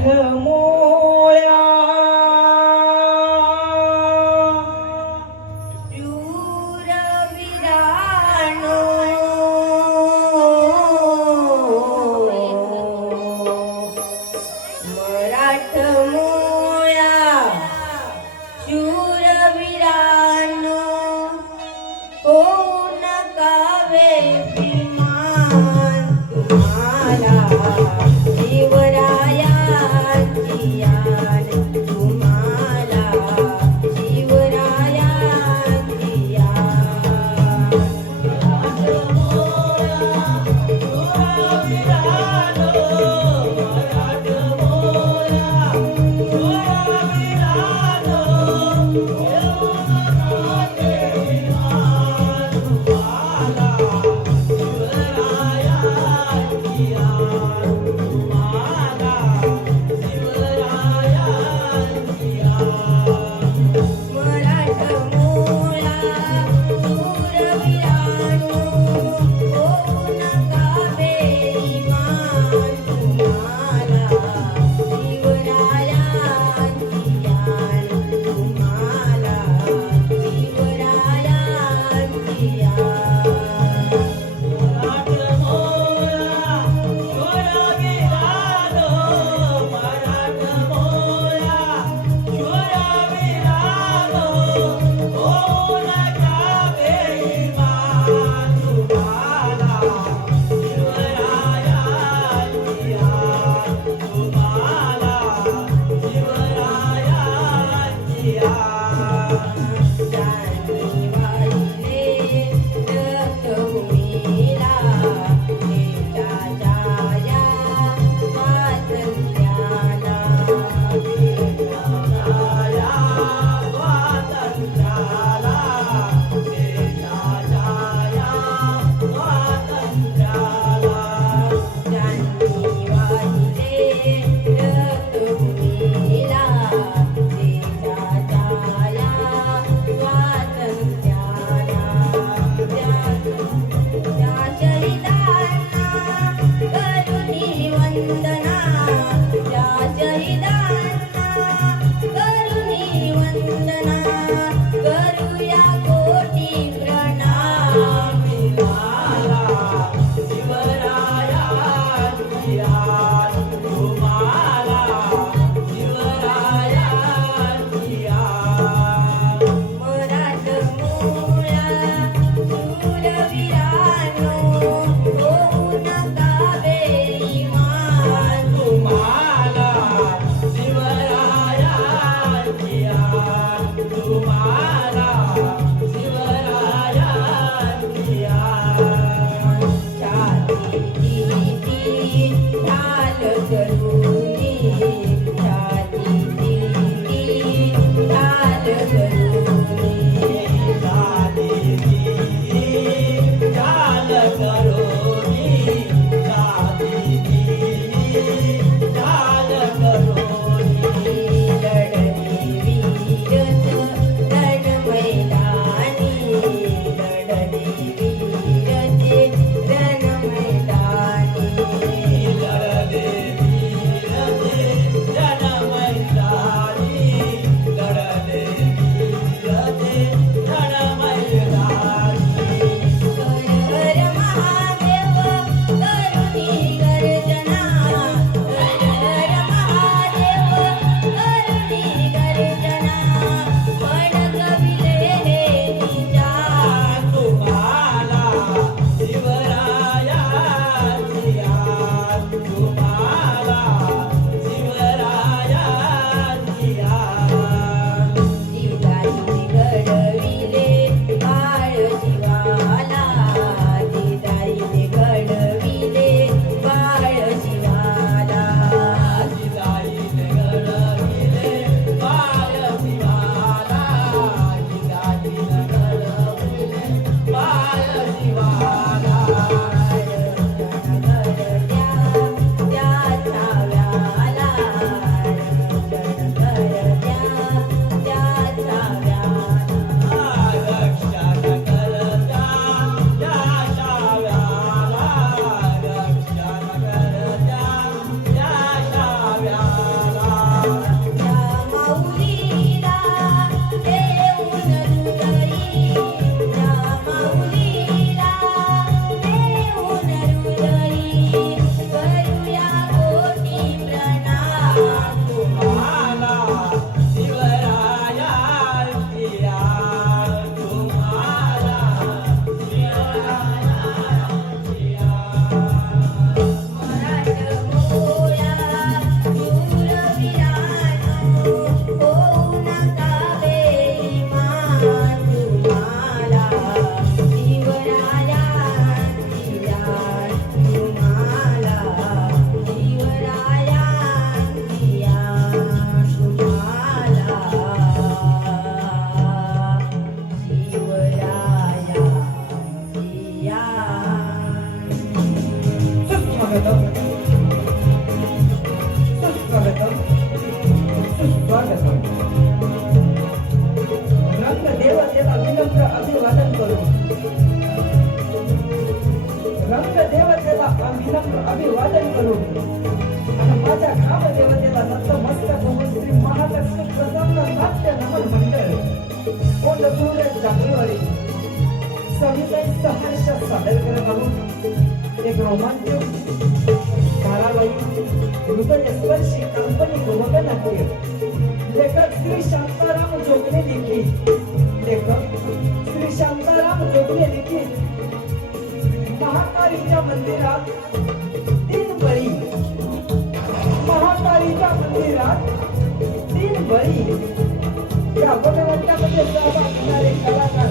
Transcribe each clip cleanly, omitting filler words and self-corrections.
मराठमोळ्या शूरवीरानो मराठमोळ्या शूरवीरानो कोण कावे श्रीमान तुम्हाला शिवरायांची याद तुम्हाला शिवरायांची याद मराठमोळ्या रोमांचक धारावाहिक हृदयस्पर्शी काल्पनिक वगनाट्य लेखक श्री शांताराम जोगले लिखित महाकालीच्या मंदिरात तीन बळी या वगनाट्यामध्ये सहभाग घेणारे कलाकार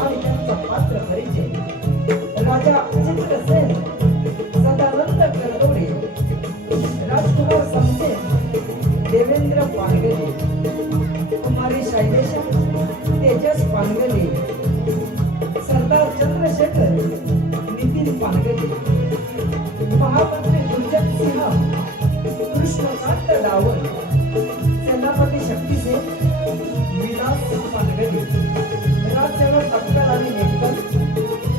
आणि त्यांचा पात्र परिचय राजा चित्रसेन, सदानंद करदोडे, राजकुमार समसे, देवेंद्र पानगले, कुमारी शैलेशा, तेजस पानगले, सरदार चंद्रशेखर, नितीन पानगले, महामंत्री गुरजत सिंह, कृष्णकांत डावल, सेनापती शक्तीसेन, विलास पानगले, राजसेवक अक्कल आणि नेटकर,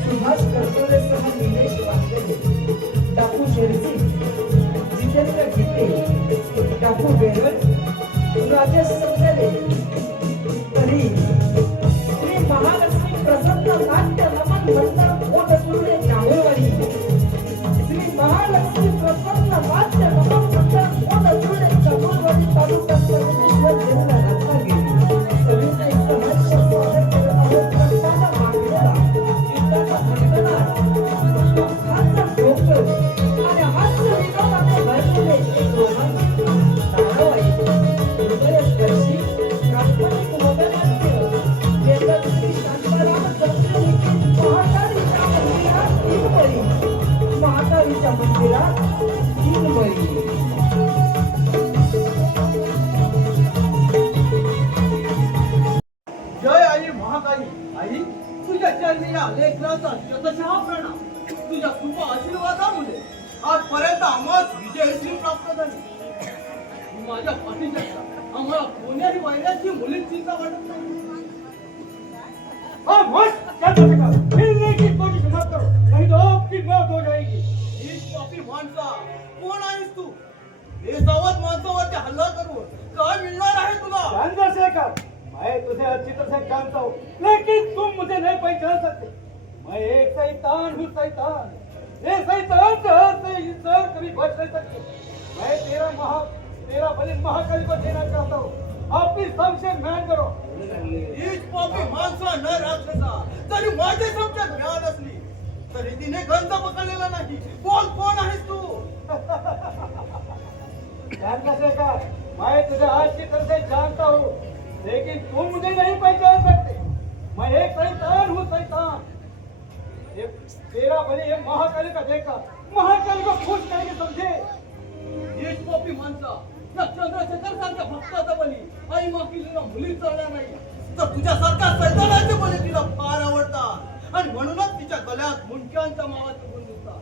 सुभाष करतोरेसह निलेश पानगले, डाकू शेरसी, जितेंद्र गीते, डाकू बेरड, राजेश संगले, तरी श्री महालक्ष्मी प्रसन्न नाट्य नमन मंडळ कोटसुर्ले जांभूळवाडी, श्री महालक्ष्मी प्रसन्न नाट्य नमन मंडळ कोटसुर्ले जांभूळवाडी तालुका संगमेश्वर जिल्हा रत्नागिरी सविनय सहर्ष स्वागत करत आहोत. प्रस्थान मागलेला चिंताचा भटकणार हास्य ठोकर आणि हास्य विनोदाने भरलेले एक रोमांचक धारावाहिक हृदयस्पर्शी काल्पनिक वगनाट्य लेखक श्री शांताराम जोगले लिखित महाकालीच्या मंदिरात तीन बळी. जय आई महाकाली. आई तुझ्या चरणी या लेखनाचा शतशः प्रणाम. तुझ्या कृपा आशीर्वादामुळे आजपर्यंत आम्हाला विजयश्री प्राप्त झाली. माझ्या पाठीच्या आम्हाला कोण्याही वैराची मुलीची चिंता वाटत नाही. हाँ मस्त क्या करेगा? मिलने की कोशिश मत करो, नहीं तो आपकी मौत हो जाएगी. ही पापी माणसा, कोण आहेस तू? बेसावत माणसावरती हल्ला करून काय मिळणार आहे तुला? चंद्रशेखर, मैं तुझे अच्छी तरह से जानता हूँ, लेकिन तुम मुझे नहीं पहचान सकते. मैं एक शैतान हूँ, शैतान. ये शैतान से हाथ से इंसान कभी बच नहीं सकते. मैं तेरा बलि महाकाली को देना चाहता हूँ. आपकी संशय मान करो. हीच पापी माणसा न राक्षसा तरी माझे संशय ज्ञान असली तरी तिने गंध पकडलेला नाही. बोल, कोण आहेस तू? चंद्रशेखर, मैं तुझे अच्छी तरह से जानता हूँ, लेकिन तुम मुझे नहीं पहचान सकते. मैं एक शैतान हूँ, शैतान. ये तेरा बलि ये महाकाली का देखा, महाकाली को खुश करके समझे. हीच पापी माणसा या चंद्रशेखर सारख्या भक्ताचा बली आई माकिलीला मुली चालणार नाही, तर तुझ्यासारख्या सैतानाचे बली तिला फार आवडतात आणि म्हणूनच तिच्या गळ्यात मुंडक्यांच्या मावाचे गुण दिसतात.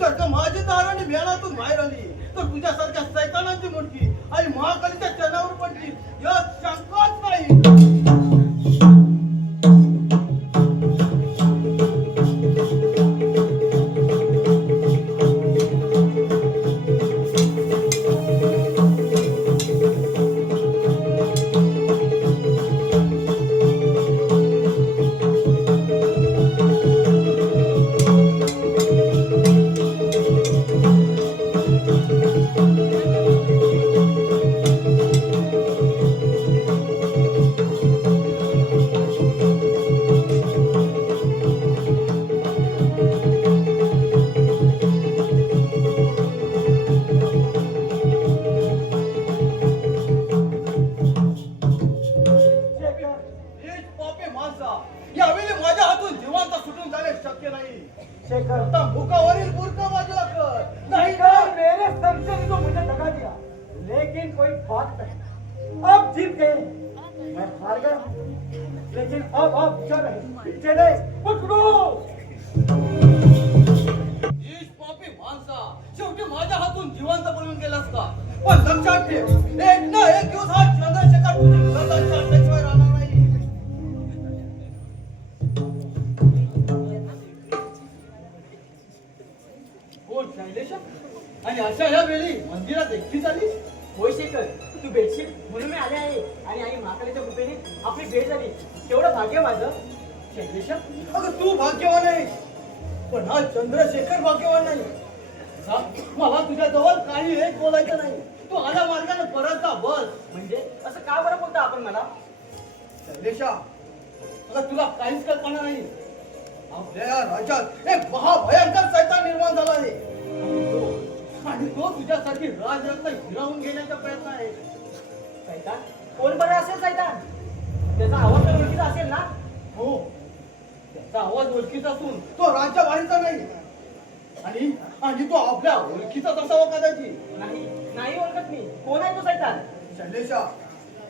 जर का माझी दाराने मेळातून बाहेर आली तर तुझ्यासारख्या सैतानाची मुंडकी आई महाकालीच्या चरणावर पडली यात शंकाच नाही. यावेळी माझ्या हातून जिवंत सुटून जाणे शक्य नाही. शेखर, आता मुखावरील बुरका बाजूला कर, नाही तर मेरे संशय ने तो मुझे दगा दिया, लेकिन कोई बात नहीं. अब जीत गए, मैं हार गया, लेकिन अब आप चले पकड़ो. हीच पापी माणसा, शेवटी माझ्या हातून जिवंत पळून गेलास का? पण लक्षात ठेव, एक ना एक दिवस हा चंद्रशेखर तुझी गर्दन छाटल्याशिवाय राहणार नाही. आणि अशा या वेळी मंदिरात एकटीच आली? होय शेखर, तू भेटशील म्हणून मी आले आहे आणि आई महाकालीच्या कृपेने आपली भेट झाली. तेवढं भाग्य माझं. शैलेशा, अगं तू भाग्यवान आहेस. पण हा चंद्रशेखर भाग्यवान नाही. जा, मला तुझ्या जवळ काही एक बोलायचं नाही. तू आल्या मार्गाने परत जा बस. म्हणजे असं का बरं बोलता आपण मला? शैलेशा, आता तुला काहीच कल्पना नाही. आपल्या या राज्यात एक महाभयंकर सैतान निर्माण झाला आहे आणि तो तुझ्यासाठी राजरत्न हिरावून घेण्याचा प्रयत्न आहे. सैतान? कोण बरं असेल सैतान? त्याचा आवाज तर ओळखीचा असेल ना? हो, त्याचा आवाज ओळखीचा असून तो राज्यवाडीचा नाही आणि आणि तो आपल्या ओळखीचाच असावा कदाचित. नाही ओळखत मी. कोण आहे तो सैतान? शैलेशा,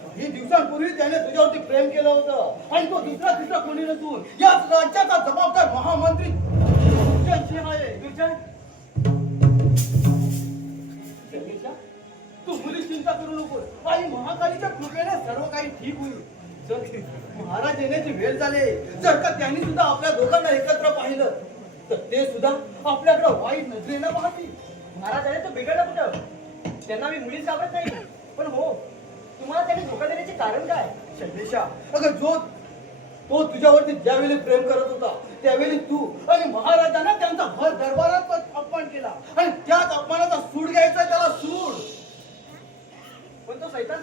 काही दिवसांपूर्वी त्याने तुझ्यावरती प्रेम केलं होतं आणि तो दुसरा तिसरा कोणी नसून याच राज्याचा जबाबदार महामंत्री दुर्जन सिंह आहे. दुर्जन? शैलेशा, तू मुली चिंता करू नको. आई महाकालीच्या कृपेने सर्व काही ठीक होईल. जर महाराज येण्याची वेळ झाली, जर का त्यांनी सुद्धा आपल्या दोघांना एकत्र पाहिलं तर ते सुद्धा आपल्याकडे वाईट नजरेनं पाहतील. महाराज आले तर बिघडलं कुठं? त्यांना मी मुलीच घाबरत नाही. पण हो, तुम्हाला त्यांनी धोका देण्याचे कारण काय? शैलेशा, अगं तो तुझ्यावरती ज्यावेळी प्रेम करत होता त्यावेळी तू आणि महाराजांना त्यांचा भर दरबारात अपमान केला आणि त्याच अपमानाचा सूड घ्यायचा त्याला सूड. पण तो सैतान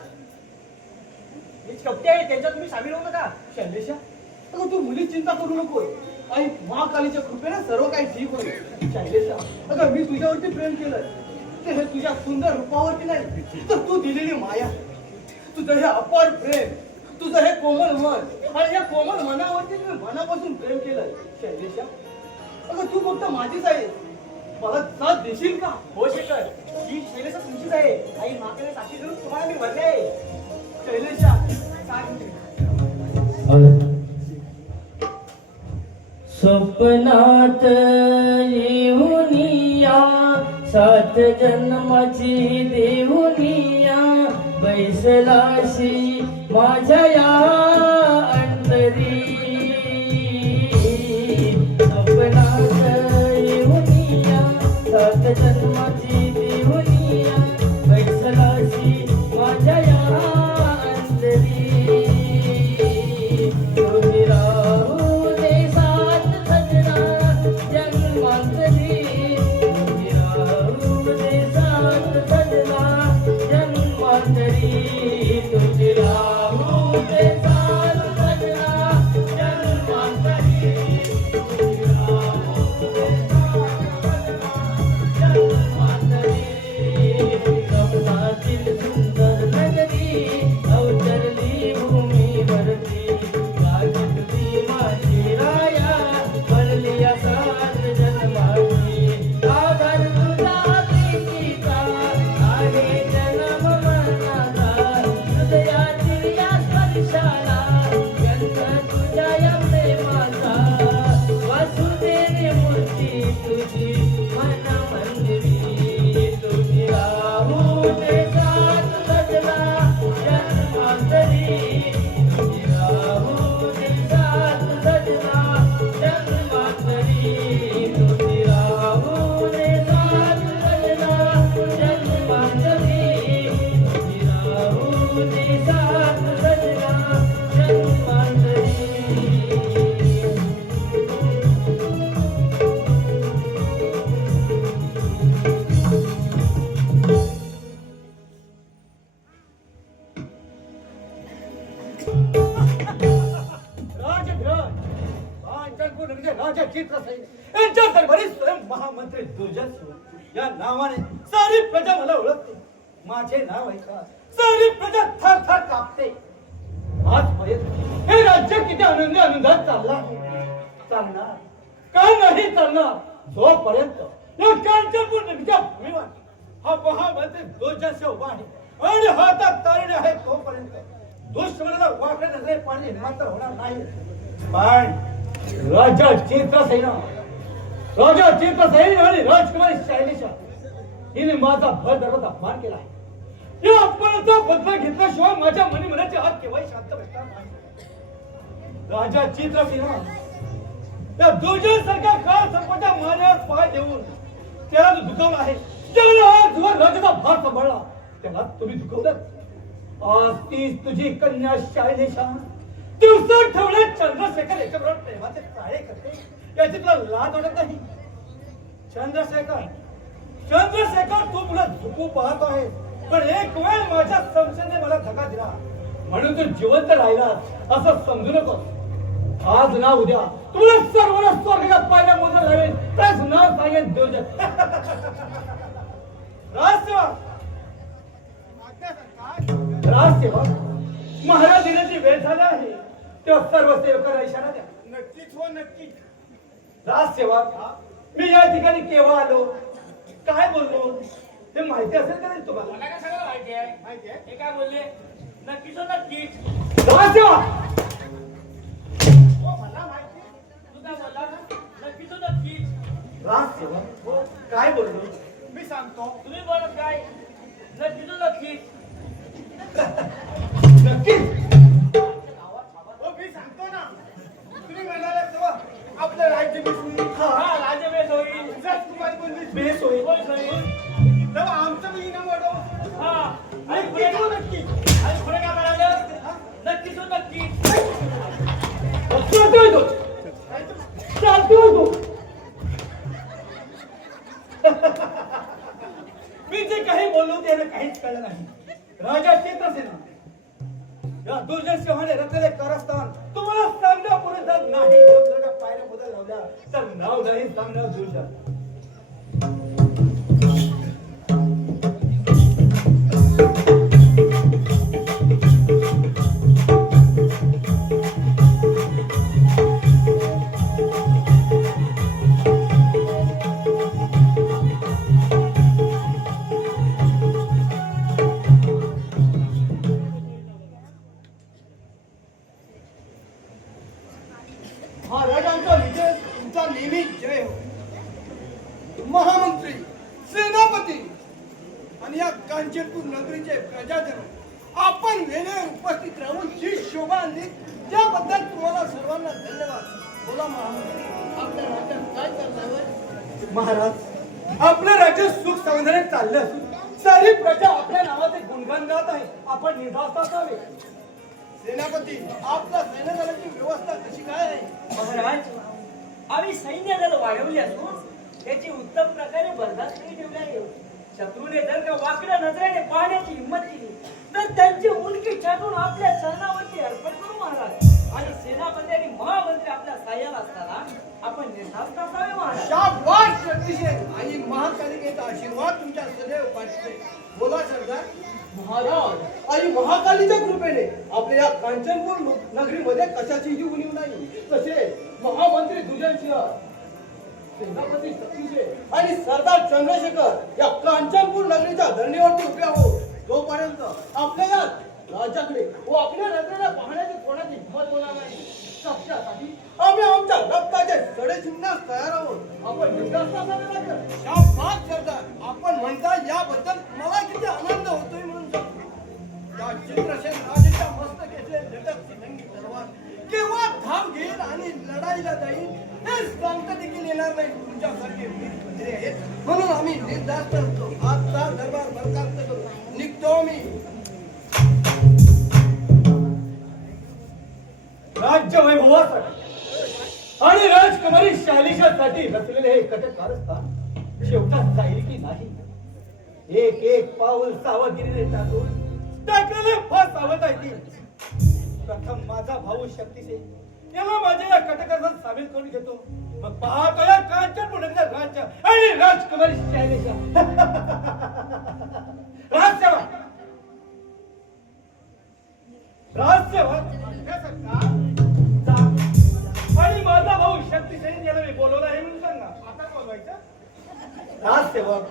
मीच कपटे आहे, त्यांच्यात तुम्ही सामील होऊ नका. शैलेशा, अगं तू मुली चिंता करू नको. आणि महाकालीच्या कृपेने सर्व काही ठीक होईल. शैलेशा, अगं मी तुझ्यावरती प्रेम केलं ते हे तुझ्या सुंदर रूपावरती नाही तर तू दिलेली माया, तुझं हे अपार प्रेम, तुझं हे कोमल मन आणि या कोमल मनावरती मी मनापासून प्रेम केलं. शैलेशा, अगं तू फक्त माझीच आहे. मला साथ देशील का? हो शेखर, ही शैलेशा तुमचीच आहे. आई माकडे साक्षी देऊन तुम्हाला मी भरले आहे. शैलेशा, स्वप्नात येऊनिया सात जन्माची देऊनिया बैसलाशी माझ्या या अंतरी. स्वप्नात येऊनिया सात जन्माची देऊनिया बैसलाशी माझ्या या अंतरी. तुम्ही राहू दे साथ सजना जन्मांतरी. तुम्ही राहू दे साथ सजना जन्मांतरी. तुम्ही राहू दे साथ सजना जन्मांतरी. तुम्ही राहू दे साथ सजना जन्मांतरी. स्वप्नातील सुंदर नगरी अवतरली भूमीवरती. राजपुत्री माझी राया बनली या सात जन्माची. आधार तुझा प्रीतीचा आहे जन्म मरणाचा. हृदयातील या स्पर्शाला व्यंग तुझ्या या प्रेमाचा. वासुदेवी मूर्ती तुझी मन मंदिरी. तुझी राहू दे साथ सजना जन्मांतरी. तुझी राहू दे साथ सजना जन्मांतरी. तुझी राहू दे साथ सजना जन्मांतरी. तुझी राहू दे साथ सजना जन्मांतरी. राजग्रह पांचालपूर म्हणजे राजा चित्रसेन यांच्या दरबारी स्वयं महामंत्री दुर्जन सिंह या नावाने सारी प्रजा मला ओळखते. माझे नाव ऐका, सारी प्रजा थर थर कापते. आजपर्यंत हे राज्य किती आनंदी आनंदात चाललं आहे. चालणार का नाही चालणार जोपर्यंत या कांचनपूर नदीच्या भूमीवर हा महामंत्री दुर्जन सिंह उभा आहे आणि हातात तारणे आहे तोपर्यंत दुश्मनाला वाकडे नजरे पाणी मात्र होणार नाही. पण राजा चित्रसेन आणि राजकुमारी शैलेशा हिने माझा भर दरवाजा अपमान केला आहे. या अपमानाचा बदला घेतल्याशिवाय माझ्या मनाचे हात केव्हाही शांत बसणार नाही. राजा चित्रसेन त्या दुर्जन सारख्या काळ सर्पाच्या मानेवर पाय देऊन त्याला जो दुखवला आहे, त्याला आजवर राजाचा भार सांभाळला त्याला तुम्ही दुखवलं. आज तीच तुझी कन्या शैलेशा दिवसा ठेवले चंद्रशेखर याच्याबरोबर प्रेमाचे चाळे करते. याची तुला लाज वाटत नाही? चंद्रशेखर, चंद्रशेखर, तू तुला झुकू पाहतो आहे, पण एक वेळ माझ्या संशयाने मला धक्का दिला म्हणून तू जिवंत राहिलास असं समजू नकोस. आज ना उद्या तुला सर्वांना स्वर्गाच्या पायऱ्या मोजर राहील, तेच नाव सांगेन देवजन. राजसेवक, राजसेवक, महाराज येण्याची वेळ झाली आहे, तेव्हा सर्व सेवकांना इशारा द्या. नक्कीच हो, नक्कीच. राजसेवक, मी या ठिकाणी केव्हा आलो, काय बोललो ते माहिती असेल का नाही तुम्हाला? मला काय सगळं माहिती आहे? माहिती आहे? हे काय बोलले? नक्कीच हो, नक्कीच. राजसेवक, हो, मला माहिती आहे. तू काय बोलला? नक्कीच हो, नक्कीच. राजसेवक, काय बोललो? मी सांगतो. तुम्ही बोलत काय? नक्कीच हो, नक्कीच. नक्कीच. हो, मी सांगतो ना. तुम्ही म्हणाला तेव्हा आपलं राज्य विसरून हा, राजवेश होईल. राजकुमारी पण विसरून बेस होईल. होय, होईल. तेव्हा आमचं बी इनाम वाढव. हा. आणि पुढे नक्कीच हो, काय? नक्की. आणि पुढे काय म्हणाले? नक्कीच हो, नक्कीच. चालतोय तो, चालतोय तो. मी जे काही बोललो त्याला काहीच कळलं नाही. राजा चेत्रसेना, या दुर्जन सिंहाने रचले कारस्थान तुम्हाला सांगण्यापुढे जर नाही जर पायऱ्या बदल लावल्या तर नाव नाही सांगणार दुर्जन. महाराजांचा विजय तुमचा नेहमी जय हो. महामंत्री, सेनापती आणि या कांचनपूर नगरीचे प्रजाजन, आपण वेळेवर उपस्थित राहून जी शोभा आणली त्याबद्दल तुम्हाला सर्वांना धन्यवाद. बोला महामंत्री, आपल्या राज्यात काय चाललंय? महाराज, आपलं राज्य सुख समाधाने चाललं असून सारी प्रजा आपल्या नावाचे गुणगान गात आहे. आपण निर्धास्त असावे. सेनापती, आपल्या सैन्यदलाची व्यवस्था कशी काय आहे? महाराज, आम्ही सैन्य दल वाढवले असून त्याची उत्तम प्रकारे बर्दाश्ती ठेवली आहे. शत्रूने जर का वाकड्या नजरेने पाहण्याची हिंमत केली तर त्यांची उलकी छाटून आपल्या चरणावरती अर्पण करू महाराज. आणि सेनापती आणि महामंत्री आपल्या साह्याला असताना आपण निर्धास्त असावे महाराज. शाबास शक्तिशेन आणि महाकालिकेचा आशीर्वाद तुमच्या सदैव पाठवे. बोला सरदार. महाराज, आणि महाकालीच्या कृपेने आपल्या या कांचनपूर नगरीमध्ये कशाचीही उणीव नाही. तसे महामंत्री दुर्जनसिंह, सेनापती शक्तिशेन आणि सरदार चंद्रशेखर या कांचनपूर नगरीच्या धरणीवरती उभे आहोत. जोपर्यंत आपल्या या राज्याकडे व आपल्या नजरेला पाहण्याची कोणाची हिंमत होणार नाही, त्यासाठी आम्ही आमच्या रक्ताचे सडे चिन्हास तयार आहोत. आपण निर्धास्त असावे लागेल. शाबास सरदार, आपण म्हणता याबद्दल मला किती आनंद होतोय म्हणून सांगतो. त्या चंद्रसेन राजेच्या मस्तकेचे लटक शिलंगी तलवार केव्हा धाव घेईल आणि लढाईला जाईल हे सांगता देखील येणार नाही. तुमच्यासारखे वीर बंधे आहेत म्हणून आम्ही निर्धास्त असतो. आजचा दरबार बरखास्त करू निघतो मी. राज्य वैभवासाठी आणि राजकुमारी शालिशासाठी रचलेले हे कटक कारस्थान शेवटात जाईल की नाही. एक एक पाऊल सावधगिरीने टाकलेले फार सावध आहे. प्रथम माझा भाऊ शक्तिसेन याला माझ्या या कटकात सामील करून घेतो. मग पाहतो या कांचनपूर राज्य आणि राजकुमारी शालिशा. राजसेवक, राजसेवक, आणि माझा भाऊ शक्तिसेन याला मी बोलवलं आहे म्हणून सांगा. आता बोलवायचं? राजसेवक,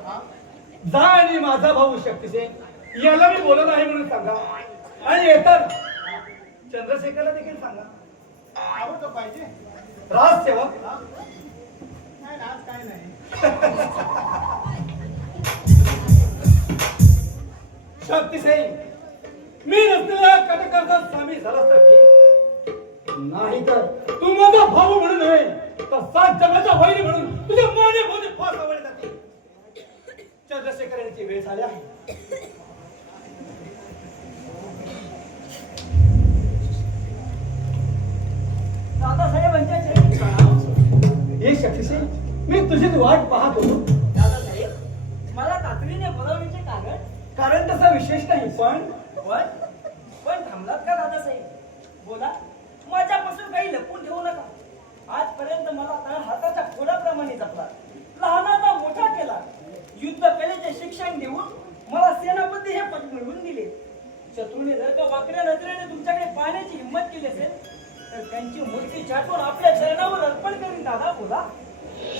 जा आणि माझा भाऊ शक्तिसेन याला मी बोलवलं आहे म्हणून सांगा. आणि येतात चंद्रशेखरला देखील सांगा. आवडतं पाहिजे. राजसेवक, नाही ना, आज काय नाही. शक्तिसेन, मी नसलेल्या कटकाचा सामील झाला तर ठीक, नाही तर तू माझा भाऊ म्हणून नव्हे तर 7 जगाचा वैरी म्हणून तुझ्या माने भोवती फास आवडले जाते. चंद्रशेखर यांची वेळ झाली आहे. दादासाहेबांच्या चरणी प्रणाम. तुझीच वाट पाहत होतो. दादासाहेब मला तातडीने बोलावण्याचे कारण कारण तसा विशेष नाही, पण पण थांबलात का दादासाहेब? बोला, माझ्यापासून काही लपून ठेवू नका. आजपर्यंत मला तळ हाताच्या फोडाप्रमाणे जपला, लहानाचा मोठा केला, युद्ध कलेचे शिक्षण देऊन मला सेनापती हे पद मिळवून दिले. शत्रूने जर का वाकड्या नजरेने तुमच्याकडे पाहण्याची हिंमत केली असेल तर त्यांची मूर्ती छाटून आपल्या चरणावर अर्पण करीन. दादा बोला.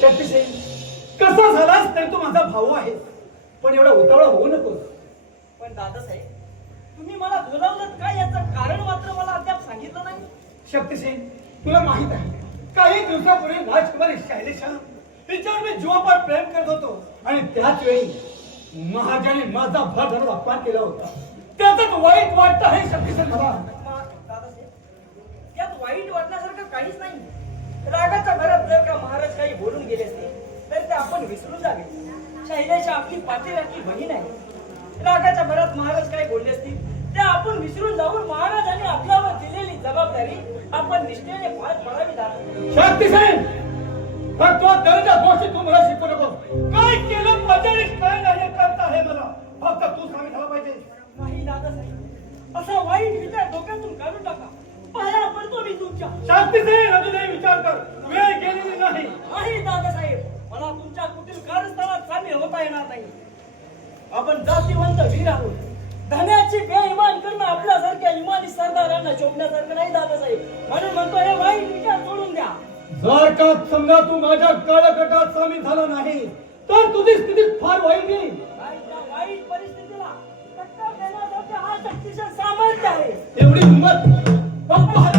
शक्तिसेन, कसा झालास तरी तू माझा भाऊ आहे, पण एवढा उतावळा होऊ नकोस. पण दादासाहेब, तुम्ही मला बोलावलं काय याचं कारण मात्र मला अद्याप सांगितलं नाही. शक्तिसेन, तुला माहित आहे, काही दिवसापूर्वी राजकुमारी शैलेशा तिच्यावर मी जीवापाड प्रेम करत होतो आणि त्याच वेळी महाराजाने माझा भर धरून अपमान केला होता. त्यातच वाईट वाटत आहे शक्तिसेन मला. दादासाहेब, यात वाईट वाटण्यासारखं काहीच नाही. रागाच्या भरात जर का महाराज काही बोलून गेले असते तर ते आपण विसरून जावे. शैलेशा आपली पाठीराखी बहीण आहे. रागाच्या भरात महाराज काही बोलले असतील ते आपण विसरून जाऊन महाराजांनी आपल्यावर दिलेली जबाबदारी आपण निष्ठेने पार पडावी. दादा शक्तिसेन, फक्त दर्जा गोष्टी तू मला शिकू नको. काय केलं पाहिजे आणि काय नाही करता आहे मला फक्त तू सांगितलं पाहिजे. नाही दादासाहेब, असा वाईट विचार डोक्यातून काढून टाका. पाया पडतो मी तुमच्या. शक्तिसेन, अजूनही विचार कर, वेळ गेलेली नाही. नाही दादासाहेब, मला तुमच्या कुटील कारस्थानात सामील होता येणार नाही. आपण जातीवंत वीर आहोत. धन्याची बेईमान करणं आपल्यासारख्या इमानी सरदारांना शोभण्यासारखं नाही दादासाहेब. म्हणून म्हणतो हे वाईट विचार सोडून द्या. जर का समजा तू माझ्या काळगटात सामील झाला नाही तर तुझी स्थिती फार वाईट येईल. आणि त्या वाईट परिस्थितीला टक्कर देण्यासाठी हा शक्तिशाली सामर्थ्य आहे. एवढी हिंमत बाप्पा हात.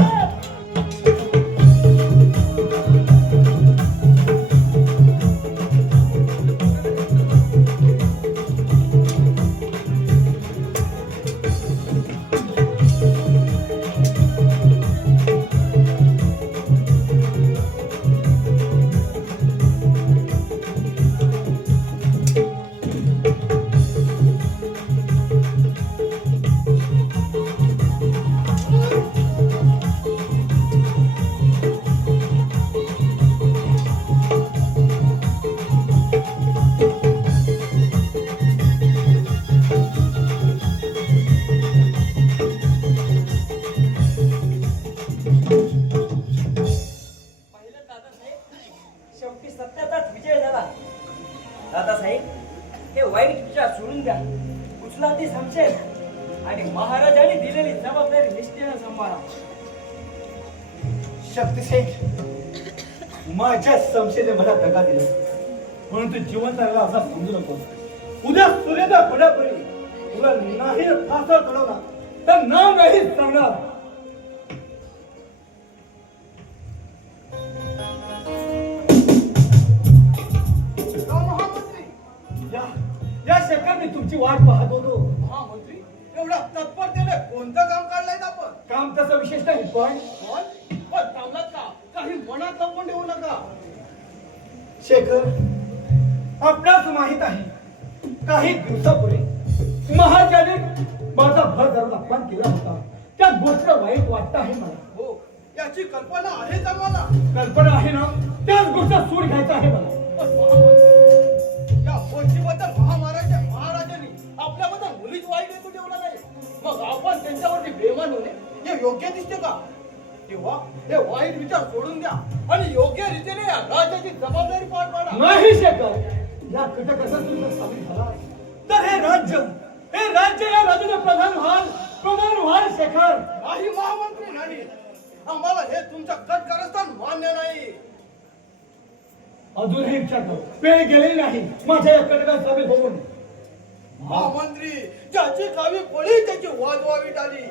पाहिलं दादासाहेब, शेवटी सत्याचाच विजय झाला. दादासाहेब, हे वाईट विचार सोडून द्या. उचला ती संशय आणि महाराजांनी दिलेली जबाबदारी निष्ठेने सांभाळा. शक्तिसेन, माझ्या संशयाने मला दगा दिला म्हणून तू जिवंत राहिला असा समजू नको. उद्या सूर्योदय पडापूर्वी तुला नाही फासा चढवला तर नाव नाही सांगणार. या शेखर मी तुमची वाट पाहत होतो. महामंत्री, एवढा तत्परतेने कोणतं काम काढलंय आपण? काम तसं विशेष नाही, पण पण थांबलात का? काही मनात लपवून ठेवू नका. शेखर, आपणास माहित आहे काही दिवसापूर्वी महाराजाने माझा भर धरून अपमान केला होता. त्या गोष्ट वाईट वाटत आहे मला. हो, याची कल्पना आहेच आम्हाला. कल्पना आहे ना, त्याच गोष्ट सूड घ्यायचा आहे मला. पण महामंत्री, या गोष्टीबद्दल महाराजांनी आपल्याबद्दल मुलीच वाईट हेतू ठेवला नाही. मग आपण त्यांच्यावरती बेमान होणे हे योग्य दिसते का? तेव्हा हे वाईट विचार सोडून द्या आणि योग्य रीतीने या राज्याची जबाबदारी पार पाडा. नाही शेखर, या कटकसा तुमचा सामील झाला तर हे राज्य या राज्याचे प्रधान व्हाल शेखर. नाही महामंत्री, नाही. आम्हाला हे तुमच्या कट कारस्थान मान्य नाही. अजूनही विचार कर, वेळ गेलेली नाही माझ्या या कटकात सामील होऊन. महामंत्री, ज्याची खावी पोळी त्याची वाजवावी टाली,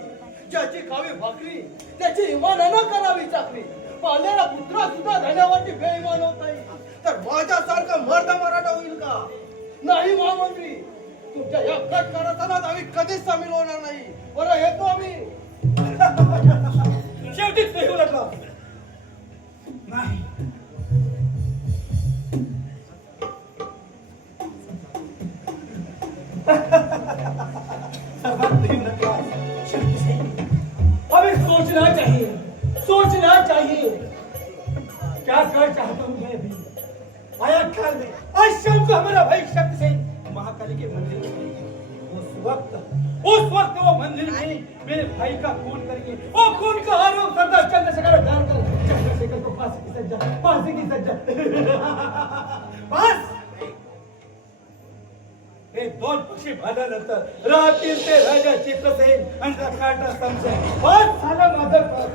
ज्याची खावी भाकरी त्याची इमानानं करावी चाकरी. पाल्याला पुत्रा सुद्धा धन्यावरती बेईमान होत नाही तर माझ्यासारखा मर्द मराठा होईल का? नाही महामंत्री, तुमच्या या कट कारस्थानात आम्ही कधीच सामील होणार नाही. बरं, येतो आम्ही. शेवटी ते येऊ लागला. नाही, हमें सोचना चाहिए क्या कर चाहता हूँ मैं अभी. आया ख्याल उस वक्त वो मंदिर में मेरे भाई का खून करेंगे। वो खून का आरोप सरदार चंद्रशेखर डालकर चंद्रशेखर को फांसी की सज्जा, फांसी की सज्जा। बस हे दोन पक्षी भाल्यानंतर राहतील ते राजा चित्रसेन आणि त्या काटा संशय बस झालं माझं काम.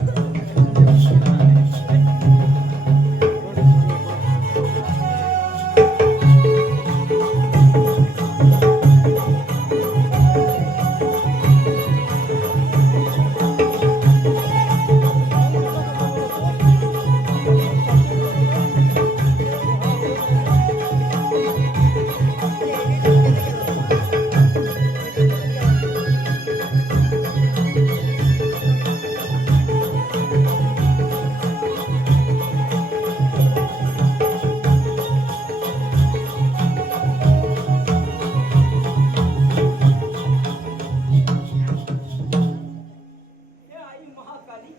हे आई महाकाली,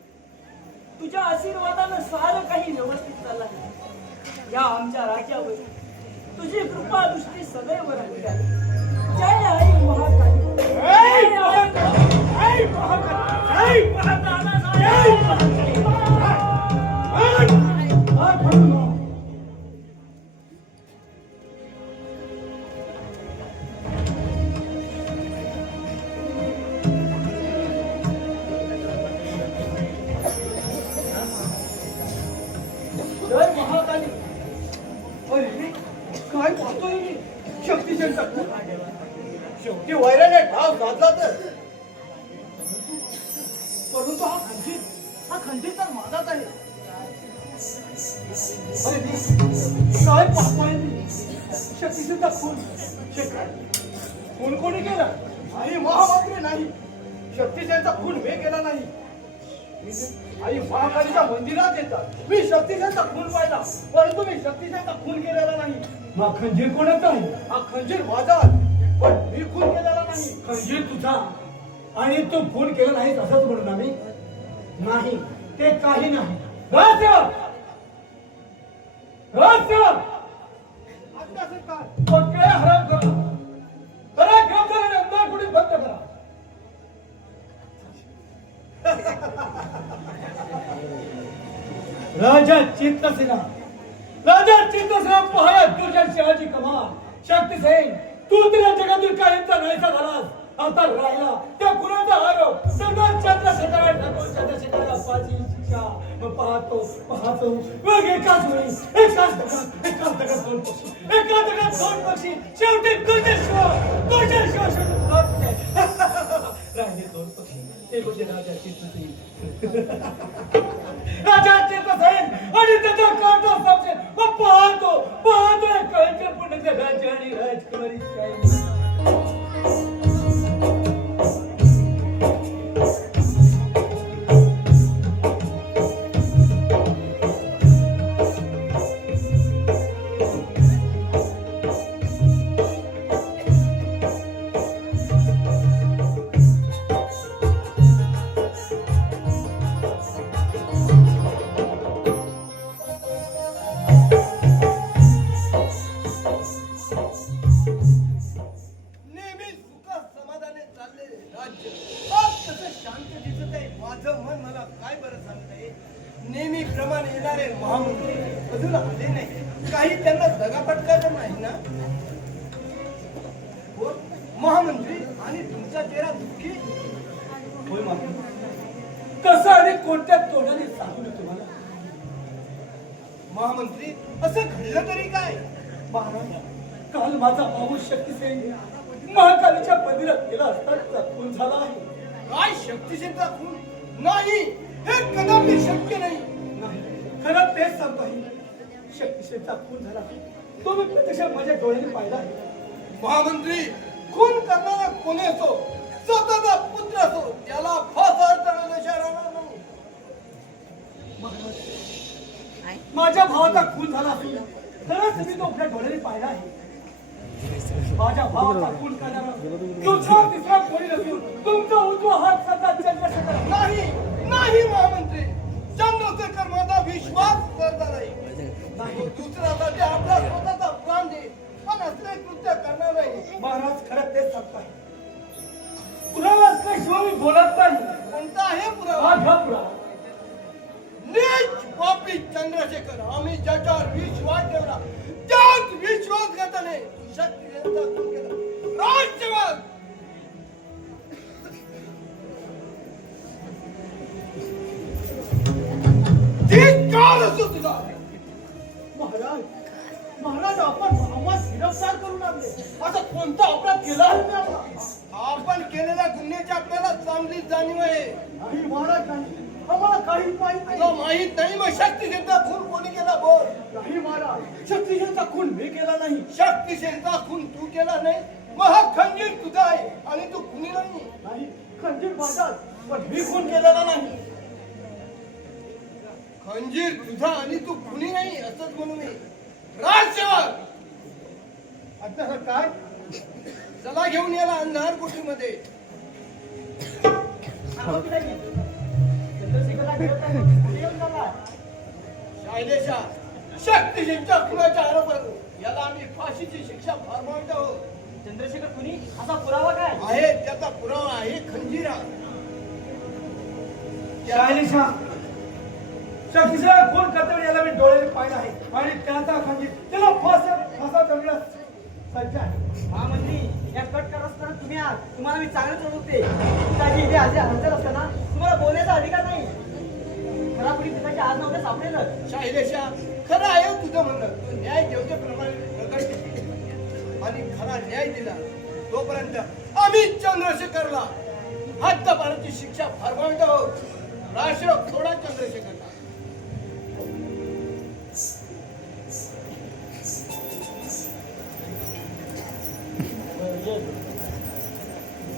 तुझ्या आशीर्वादानं सारं काही व्यवस्थित चाललं आहे. या आमच्या राज्यावर तुझी कृपा दृष्टी सदैव राहिली आहे. जय आई महाकाली. जय महाकाली. जय महाकाली. जय महाकाली. जय महाकाली. जय महाकाली. अरे काय पाहतोय मी शक्तीचे शक्ती शेवटी वैराने ठाव साधला तर परंतु हा खंजीर तर माझाच आहे. अरे काय पाहतोय मी शक्तीचा खून खून कोणी केला? आई महामात्र नाही. शक्तीचा खून मी केला नाही. आई महाकालीच्या मंदिरात येतात मी शक्तीचा खून पाहिला परंतु मी शक्तीचा खून केलेला नाही. हा खंजीर कोणाचा आहे? हा खंजीर माझा पण मी खून केलेला नाही. खंजीर तुझा आणि तू खून केला नाही असंच म्हणून आम्ही नाही ते काही नाही. राजसेवक आज्ञा सरकार पक्के हराम करा करा ग्रामदाराने अंधार कुठे बंद करा. राजा चित्रसेना पहाया तुझ्या शहाची कमाल शक्तीसेन तू तुझ्या जगातील काहींचा नाहीसा झालास. आता राहिला त्या गुन्ह्याचा आरोप सरदार चंद्रशेखर ठाकूर चंद्रशेखरला फाशी शिक्षा. मग पाहतो मग एकाच दगडात दोन पक्षी शेवटी तुझ्याशिवाय राहिले दोन पक्षी. ते म्हणजे राजा चित्रसेन आणि त्याचा काटा समजेल. मग पाहतो कळच्या पुण्याच्या राज्य आणि राजकुमारी नेहमी सुखात समाधाने चाललेले राज्य आज कसं शांत दिसत आहे. माझं मन मला काय बरं सांगतंय. नेहमी प्रमाणे येणारे महामंत्री अजून आले नाही. काही त्यांना दगा फटकायचं नाही ना हो महामंत्री. आणि तुमचा चेहरा दुःखी होय महामंत्री. कसं आणि कोणत्या तोंडाने सांगू मी तुम्हाला महामंत्री. असं घडलं तरी काय महाराज. काल माझा भाऊ शक्तीसेन महाकालीच्या मंदिरात गेला असता खून झाला आहे. काय शक्तीसेनचा खून नाही हे कदापि शक्य नाही. खरं तेच सांगतो आहे. शक्तीसेनचा खून झाला तो मी प्रत्यक्ष माझ्या डोळ्याने पाहिला आहे. महामंत्री खून करणारा कोणी असो स्वतःचा पुत्र असो त्याला फासावर चढवण्याशिवाय राहणार नाही. माझ्या भावाचा खून झाला असेल खरंच मी तो आपल्या डोळ्याने पाहिला आहे. माझ्या भावाचा खून करणारा दुसरा तिसरा कोणी नसून तुमचा उजवा हात सदा चंद्रशेखर नाही महामंत्री. चंद्रशेखर माझा विश्वास करता नाही. दुसऱ्यासाठी आपला स्वतःचा प्राण देईल पण असले कृत्य करणार नाही. महाराज खरं तेच सांगताय. मी बोलत नाही. कोणता आहे पुरावा? हा घ्या पुरावा. नीच पापी चंद्रशेखर, आम्ही ज्याच्यावर विश्वास ठेवला त्याच विश्वासघाताने तू शक्तिवेलचा खून केला. राजसेवक धिक्कार असो तुला. महाराज महाराज आपण आम्हाला गिरफ्तार करून आणले. असा कोणता अपराध केला आहे मी आपला? आपण केलेल्या गुन्ह्याची आपल्याला चांगली जाणीव आहे. नाही महाराज नाही. आम्हाला काही माहित तुला नाही. माहित नाही मग शक्तिसेनचा खून कोणी केला बोल. नाही महाराज, शक्तिशांचा खून मी केला नाही. शक्तिसेनचा खून तू केला नाही, मग हा खंजीर तुझा आहे आणि तू खुनी नाही. नाही, खंजीर माझाच, पण मी खून केलेला नाही. खंजीर तुझा आणि तू खुनी नाही असंच म्हणू मी. राजसेवक आता सर काय? चला घेऊन याला अंधार कोठीमध्ये. चंद्रशेखरला गिरफ्तार कुठे येऊन झाला? शायदेशा शक्तिसेनच्या खुनाच्या आरोपावर याला आम्ही फाशीची शिक्षा फरमावत आहोत. चंद्रशेखर कुणी असा पुरावा काय? आहे त्याचा पुरावा आहे खंजीरा. शायनिशा शक्तिशाला खून करताना याला मी डोळ्याने पाहिलं आहे आणि त्याचा खंजीर त्याला फासा चढण्यास सज्ज आहे. महामंत्री या कट करत असताना तुम्ही आहात. तुम्हाला मी चांगलंच ओळखते. पिताजी इथे आज हजर असताना तुम्हाला बोलण्याचा अधिकार नाही. खरा कुणी पिताजी आज नव्हते सापडेल. शायदेशा खरं आहे तुझं म्हणणं. तू न्याय देवतेप्रमाणे प्रकट केली आणि खरा न्याय दिला. तोपर्यंत आम्ही चंद्रशेखरला हद्दपाराची शिक्षा फरमावत आहोत. राजसेवक थोडा चंद्रशेखरला.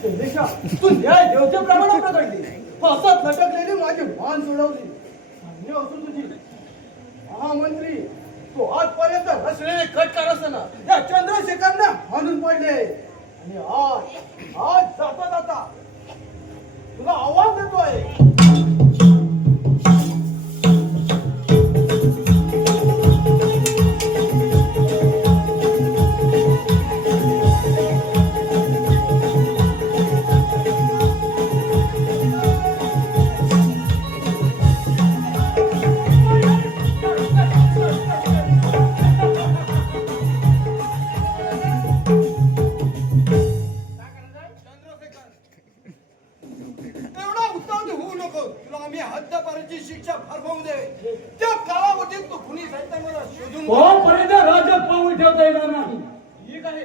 चंद्रेशा, तू न्याय देवतेप्रमाणे प्रकटली. फासात लटकलेली माझी मान सोडवली. धन्य असो तुझी. महामंत्री, तू आजपर्यंत रचलेले कटकार असताना या चंद्रशेखरने हाणून पडले आणि आज जाता जाता तुला आवाज देतोय. एवढा उत्साह होऊ नको. तुला आम्ही हद्दपाराची शिक्षा फरमावू दे. त्या कालावधीत तू खुनी साहित्यामध्ये शोधून तोपर्यंत राज्यात पाऊल ठेवता येणार नाही. ठीक आहे.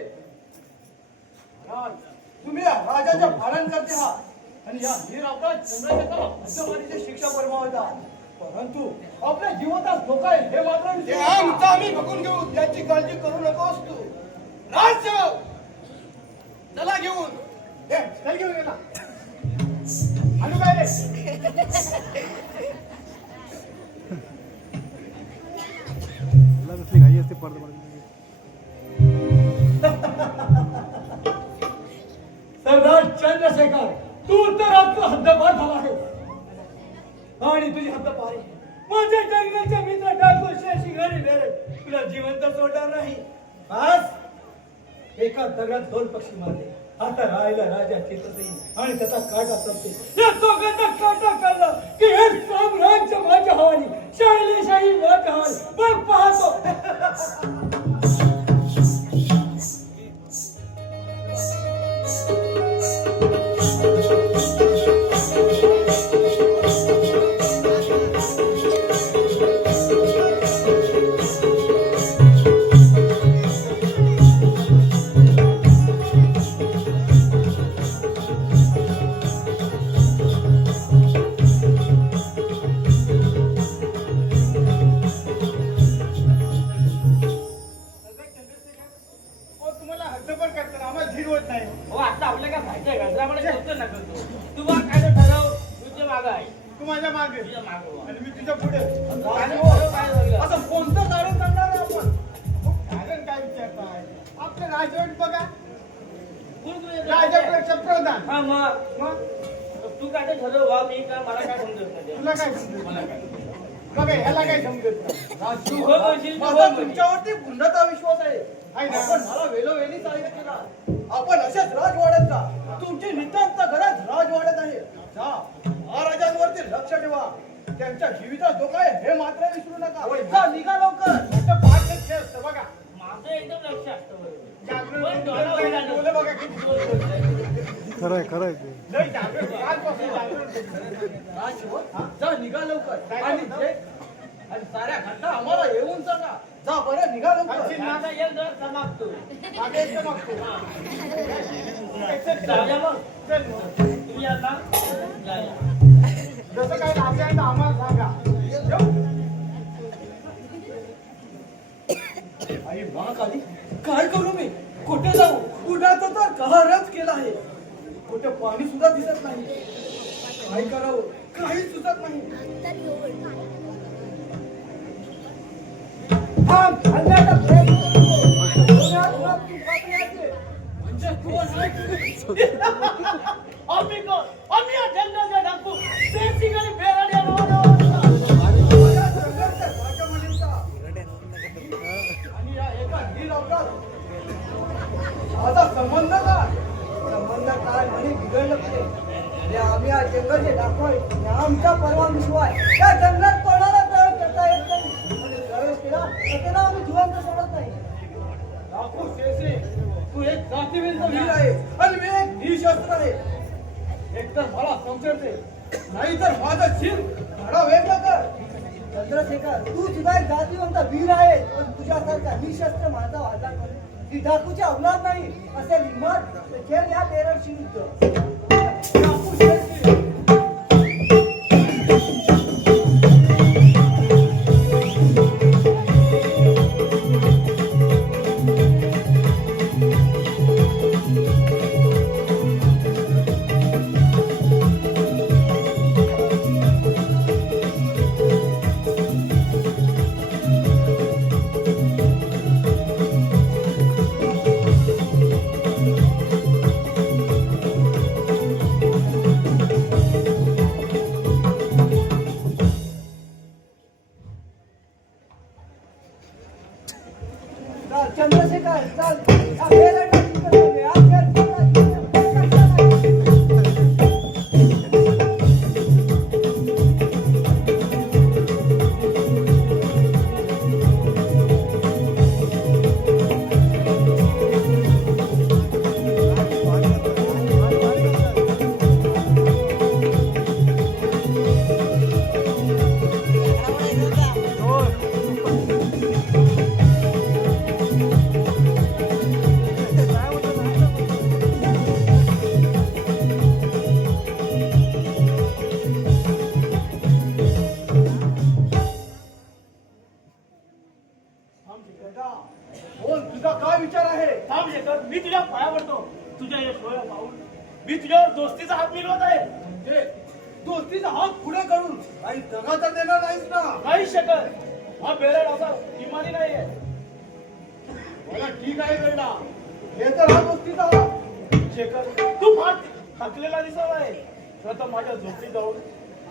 महाराज, तुम्ही या राजाच्या पालन करते आहात आणि या वीर आपला चंद्रशेखर हद्दपारीची शिक्षा फरमावता. परंतु आपल्या जीवाचा धोका आहे हे मात्र ते आमचं आम्ही बघून घेऊ. त्याची काळजी करू नकोस तू. राजसेवक चला घेऊन. चल घेऊन गेला. आणू काय रे? कसली घाई असते पडदा पडदा. सरदार चंद्रशेखर, तू तर आपला हद्दपार झाला आहे आणि तुझी हद्दपार आहे. माझ्या जंगलाच्या मित्र डाकू शेशी घरी गेले. तुला जिवंत सोडणार नाही. आज एका दगडात दोन पक्षी मारले. आता राहिला राजा चेतसिंग आणि त्याचा काटा संपते. या दोघांचा काटा काढला की हे साम्राज्य माझ्या हवाली, शाहिलेशाही माझ्या हवाली. मग पाहतो. हो आता आपल्याला काय माहिती आहे का? जर आम्हाला करतो ना करतो. तू बघ काय तर ठरव. तुझ्या मागं आहे. तू माझ्या मागे तुझ्या मागं हो. आणि मी तुझ्या पुढे. काय ठरव, काय झालं? असं कोणतं कारण करणार आहे आपण? कारण काय विचारताय? आपलं राजवट बघा. कोण तुझ्या राजापेक्षा प्रधान. हा मग मग तू काय तर ठरव बा. मी काय मला काय समजत नाही. तुला काय समजत? मला काय बघा ह्याला काय समजत नाही. तू हो म्हणशील, तू हो माझा म्हणशील. तुमच्यावरती पूर्णतः विश्वास आहे. आपण मला वेळोवेळी सांगितलं केला. आपण अशाच राजवाड्यात जा. तुमची नितांत गरज राज राजवाड्यात आहे. जा, महाराजांवरती लक्ष ठेवा. त्यांच्या जीवितात धोका आहे हे मात्र विसरू नका. जा, निघा लवकर. आता पाच लक्ष असतं बघा. माझं एकदम लक्ष असतं बरोबर. जागरण पण डोळा बोललं बघा किती जोर बोलतंय. खरंय खरंय ते लय जागरण, आजपासून जागरण. जा, निघा लवकर. आणि साऱ्या घटना आम्हाला येऊन सांगा. जा बरं, निघा लवकर. आणखी माझा एक दर समाप्तो. मागे एकटं मागतो. जाऊया मग. चल मग. तुम्ही आता जाऊया. जसं काय लागलं आहे तर आम्हाला सांगा. येऊ. आई महाकाली, काय करू मी? कुठे जाऊ? उन्हाचा तर कहरच केला आहे. कुठे पाणी सुद्धा दिसत नाही. काय करावं काही सुचत नाही. थांब, हल्ल्याचा प्रयत्न करू. उन्हात उन्हात तू कापण्याचे. म्हणजे कोण आहे तुम्ही? आम्ही कोण? आम्ही या जंगलाचे डाकू. शेतकरी बेराड्या माझ्या जंगलच्या राजमणींचा आणि या एका नीलअवतार माझा संबंध काय? संबंध काय म्हणे बिघडलं पुढे. आणि आम्ही या जंगलचे डाकू आहे. आणि आमच्या परवानगीशिवाय या जंगलात कोणाला प्रवेश करता येत नाही. आणि प्रवेश केला तर त्यांना आम्ही जिवंत सोडत नाही. डाकू शेषे, तू एक जातीविरुद्ध वीर आहे आणि मी एक निशस्त्र आहे. एकतर मला संशयते, नाहीतर माझं जीव धडा वेगळं कर. चंद्रशेखर, तू सुद्धा एक जातीवंत वीर आहे, पण तुझ्यासारखा निशस्त्र माझा वाटा कर. ती डाकूची अवलाद नाही असे निमत खेळ या तेरडशी युद्ध. डाकू शेषे. चाल, चंद्रशेखर, चाल. या बेरडला चिकन बघ. या खेळ बोल, तुझा काय विचार आहे? थांब शेखर, मी तुझ्या पाया पडतो. तुझ्या या डोळ्या पाहून मी तुझ्यावर दोस्तीचा हात मिळवत आहे. म्हणजे दोस्तीचा हात पुढे करून काही दगा तर देणार नाहीस ना? नाही शेखर, हा बेरड असा इमानी नाहीये. मला ठीक आहे कळला. हे तर हा दोस्तीचा हात. शेखर, तू फार थकलेला दिसत आहे. प्रथम माझ्या झोपडी जाऊन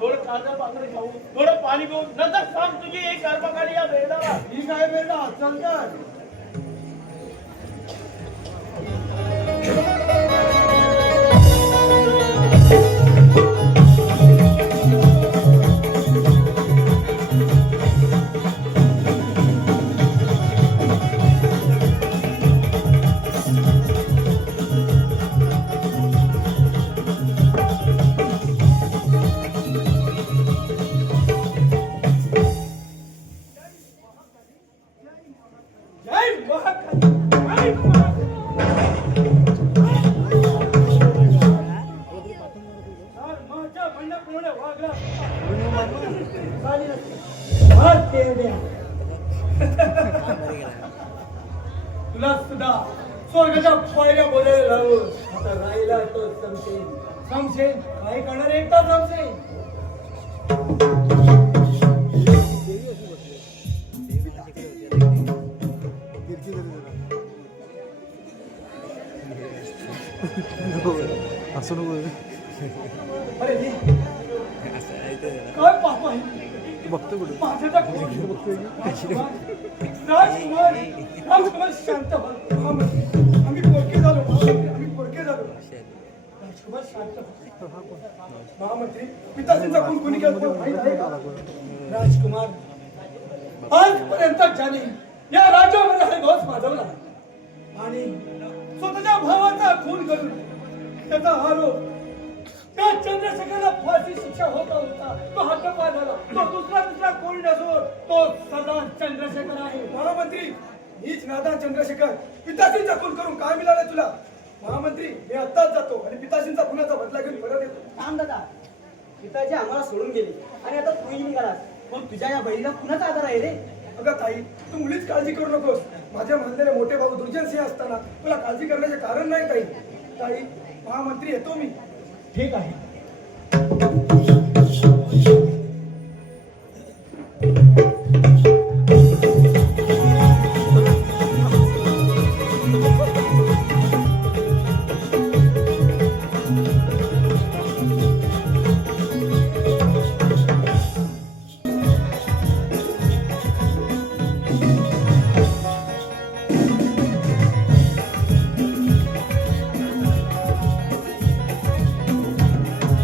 थोडं कांदा पाकडे खाऊ, थोडं पाणी पिऊन नंतर सांग तुझी एक कर्मकाली या बेरडाला. ठीक आहे बेटा, चल कर. जय महाकाल, जय महाकाल. यार, माझ्या बंडापुढे वागला. हात तेरड्या. तुला सुद्धा स्वर्गाच्या पायऱ्या बोलायला लावून आता राहिला तो समशेन. समशेन काय करणार एकटा समशेन. असं नको अरे रे, काय पाप आहे. तू बघतो कुठे माझ्याचा राजकुमार शांत व्हा. आम्ही पोरके झालो, आम्ही पोरके झालो. राजकुमार शांत व्हा. महामंत्री पिताजींचा खून कोणी केला तुम्हाला माहित आहे का? राजकुमार, आजपर्यंत ज्याने या राज्यामध्ये हरिघोष माजवला आणि स्वतःच्या भावाचा खून करून त्याचा आरोप त्या चंद्रशेखरला फाशी शिक्षा होता तो हक्कपार झाला. तो दुसरा कोणी नसून तो सरदार चंद्रशेखर आहे. महामंत्री, हीच नादान चंद्रशेखर पिताजींचा खून करून काय मिळालं तुला? महामंत्री, मी आत्ताच जातो आणि पिताजींचा खुनाचा बदला घेऊन परत येतो. थांब दादा, पिताजी आम्हाला सोडून गेले आणि आता तूही निघालास. मग तुझ्या या बहिणीला कुणाचा आधार आहे रे? अगं ताई, तू मुलीच काळजी करू नकोस. माझ्या म्हणलेले मोठे भाऊ दुर्जन सिंह असताना तुला काळजी करण्याचे कारण नाही ताई. ताई, महामंत्री येतो मी. ठीक आहे.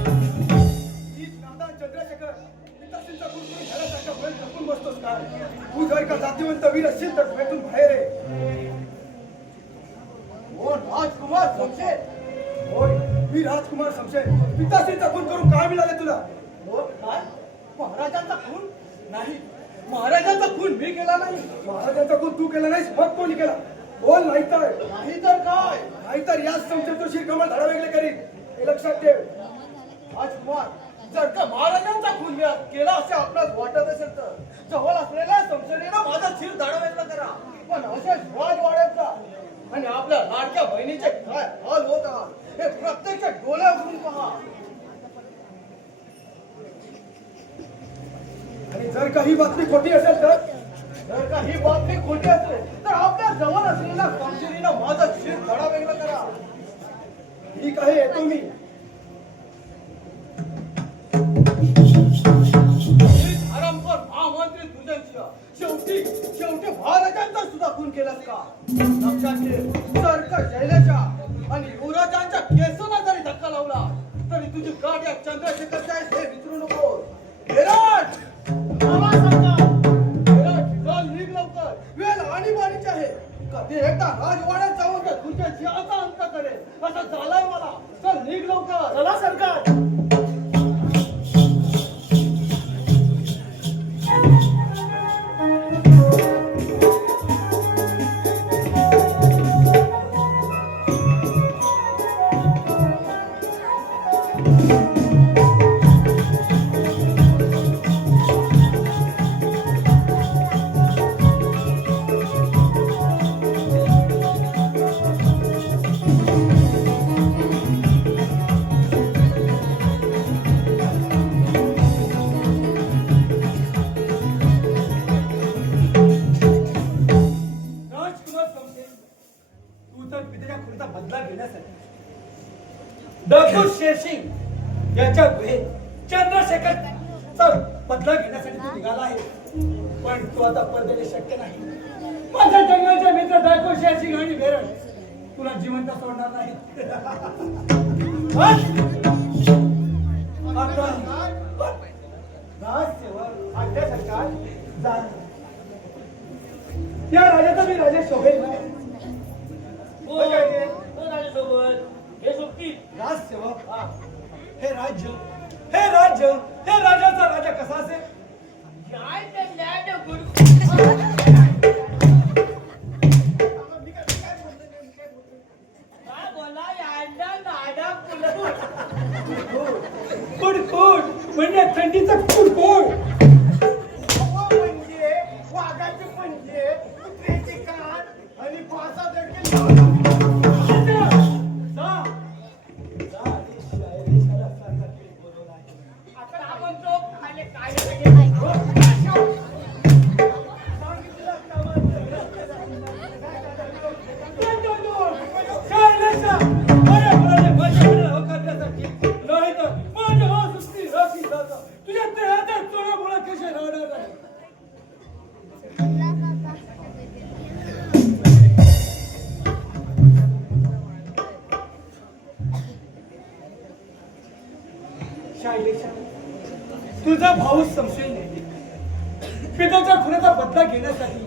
हीच नादान चंद्रशेखर पिताजींचा खून करून घरासारखा बैल टाकून बसतोस का? तू जर का जातीवंत वीर असशील तर डोळ्यातून बाहेर आहे. हो राजकुमार समशेर. होय, मी राजकुमार शमशेर. पिताजींचा खून करून काय मिळाले तुला? हो काय? महाराजांचा खून नाही. महाराजांचा खून मी केला नाही. महाराजांचा खून तू केला नाहीस, मग कोणी केला? बोल, नाही तर नाही तर काय? नाहीतर याच शमशेर तो शिरकमळ धडा वेगळे करीन, हे लक्षात ठेव. राजकुमार, जर का महाराजांचा खून केला असे आपल्याला वाटत असेल तर जवळ असलेल्या संसदेनं माझा शिर धाडा करा. पण अशा राजवाड्याचा आणि आपल्या लाडक्या बहिणीचे काय हाल होत आहात हे प्रत्यक्ष डोळ्यावरून पहा. आणि जर का ही बातमी खोटी असेल तर जर का ही बातमी खोटी असेल तर आपल्या जवळ असलेल्या संसदेनं माझा शिर धडा वेगळा करा. ठीक आहे, येतो मी. हरामखोर महामंत्री तुझ्यांच्या शेवटी महाराजांचा सुद्धा खून केलास का? लक्षात ठेव, जर का शैलेच्या आणि युवराजांच्या केसांना जरी धक्का लावला तरी तुझी गाठ या चंद्रशेखरच्या आहे हे विसरू नको. विराट, विराट, चल निघ लवकर. वेळ आणीबाणीची आहे. कधी एकदा राजवाड्यात जाऊन त्या तुझ्याशी असा अंत करेल असं झालंय मला. चल निघ लवकर. चला सरकार. राजकुमार शमशेर, तू तर पित्याच्या खुनाचा बदला घेण्यासाठी डॉक्टर शेरसिंग याच्या गुहेत चंद्रशेखरचा बदला घेण्यासाठी तू निघाला आहे. पण तू आता परदेणे शक्य नाही. माझ्या जंगलचे मित्र डायको शेरसिंग आणि बेरड तुला जिवंत सोडणार नाही. आता राजसेवक आज्ञा सरकार जा. या राजाचा मी राजा शोभेल नाही. हे सोबती राजसेवक, हे राजाचा राजा कसा असेल? कुडकुड म्हणजे थंडीचा कुडकुड. म्हणजे वाघाचे पंजे, कुत्र्याचे कान आणि फासा देखील. आता आपण तो खाले काय तुझ्या शायलेशा, तुझा भाऊ संशय नाही पित्याच्या खुनाचा बदला घेण्यासाठी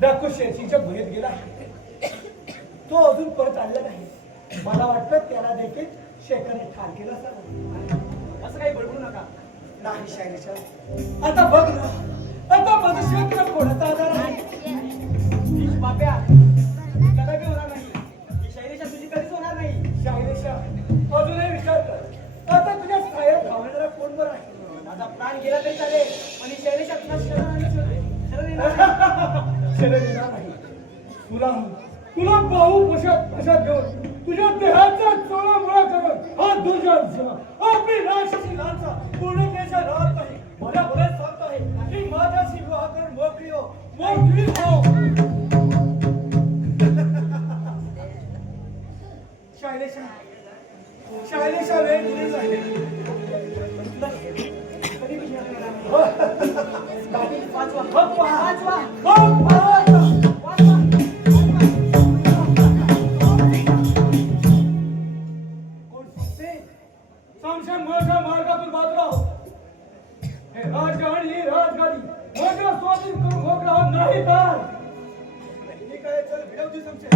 डाकू शेरशीच्या गुहेत गेला आहे. तो अजून परत आलेला नाही. मला वाटतं त्याला देखील शेखरने ठार केला असावं. असं काही बडबडू नका. नाही शायलेशा, आता बघ ना, आता माझ्याशिवाय तुला कोणाचा आधार आहे? प्लीज बाप्या, कदापि होणार नाही. ही शैलेशा तुझी कधीच होणार नाही. शायलेशा, अजूनही विचार कर. आता तुझ्या सायात धावणारा कोण बरं आहे? माझा प्राण गेला तरी चालेल, पण ही शैलेशा तुला शरण येणार नाही. शरण येणार नाही. तुला भाऊ पशात घेऊन तुझ्या देहाचा चोळा मोळा करून हा दुर्जन आपली राक्षसी लालसा पूर्णतेच्या राहत नाही. मला बरेच सांगत आहे की माझ्याशी विवाह करून मोकळी हो, मोकळी हो. शायलेशा वेळ दिली जाईल. माझ्या मार्गातून बाजूला हो. हे राजगाडी ही राजगाडी माझ्या स्वाधीन करून मोकळा नाही तर ठीक आहे. चल भिडवची समजे.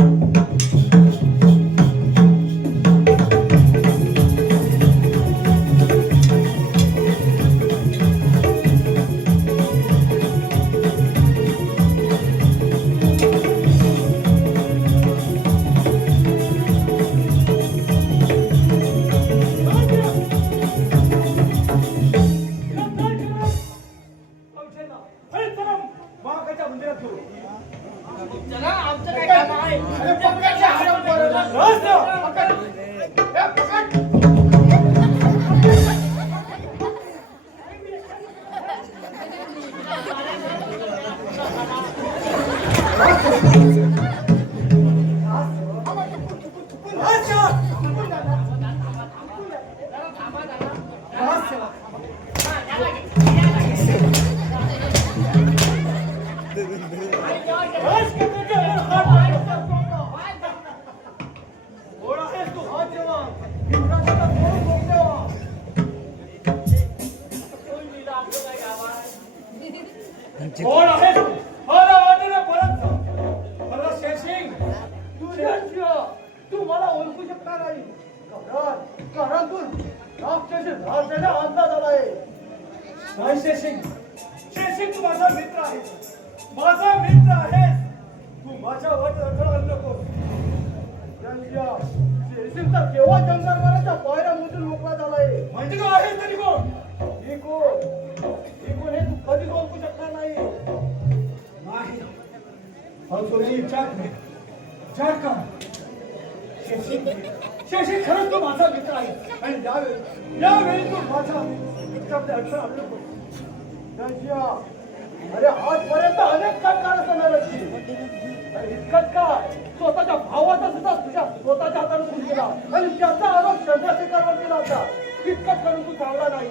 चला, आमचं काय काम आहे? कोण आहे तू? मला वाटेल परत सांग. मला शेरसिंग, तू मला ओळखू शकणार नाही. घरातून राक्षसाचा अंदाज आलाय. नाही शेरसिंग, शेरसिंग तू माझा मित्र आहेस. माझा मित्र आहेस. तू माझ्या वाट अडथळा नको. शेरसिंगचा केव्हा जंगलवाल्याच्या पायऱ्यामधून मोकळा झालाय. म्हणजे तू आहेस तरी कोण? ही कोण हे तू कधीच ओळखू शकणार नाही. नाही. अजूनही विचार का? शेरसिंग खरंच तू माझा मित्र आहे. आणि यावेळी तू माझा शब्द अडथळा आणू नको. अरे आजपर्यंत अनेक कारखाना इतकंच काय, स्वतःच्या भावाचा सुद्धा तुझ्या स्वतःच्या हाताने खून केला आणि त्याचा आरोप चंद्रशेखरवर केला होता. इतकंच करून तू चांगला नाही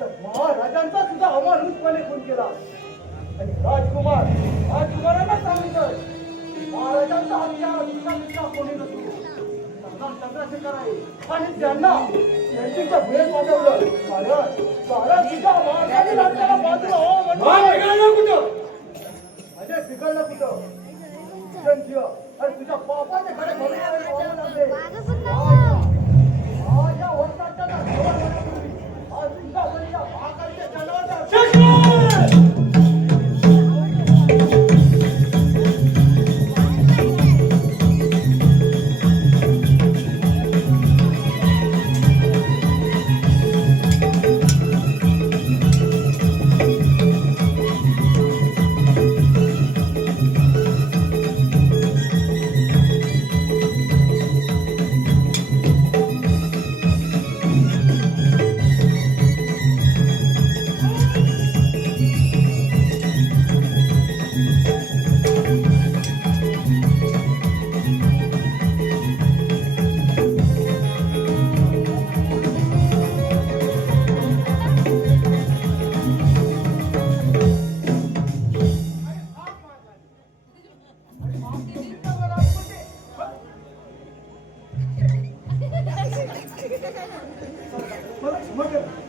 तर महाराजांचा सुद्धा अमानुषपणे खून केला. आणि राजकुमारांना सांगितलं महाराजांचा हत्या कोणी नसतो, चंद्रशेखर आहे. आणि त्यांना त्यांच्या भेट वाजवलं. कारण तुझ्या महाराजांनी राज्याला बाजूला हो बिघडलं कुठं? अरे बिघडलं कुठं? अरे तुझ्या बापाच्या घरी भरून लागले. या वर्षाच्या आज तुझ्या वडील महाकालीच्या जनावरांचा मोठं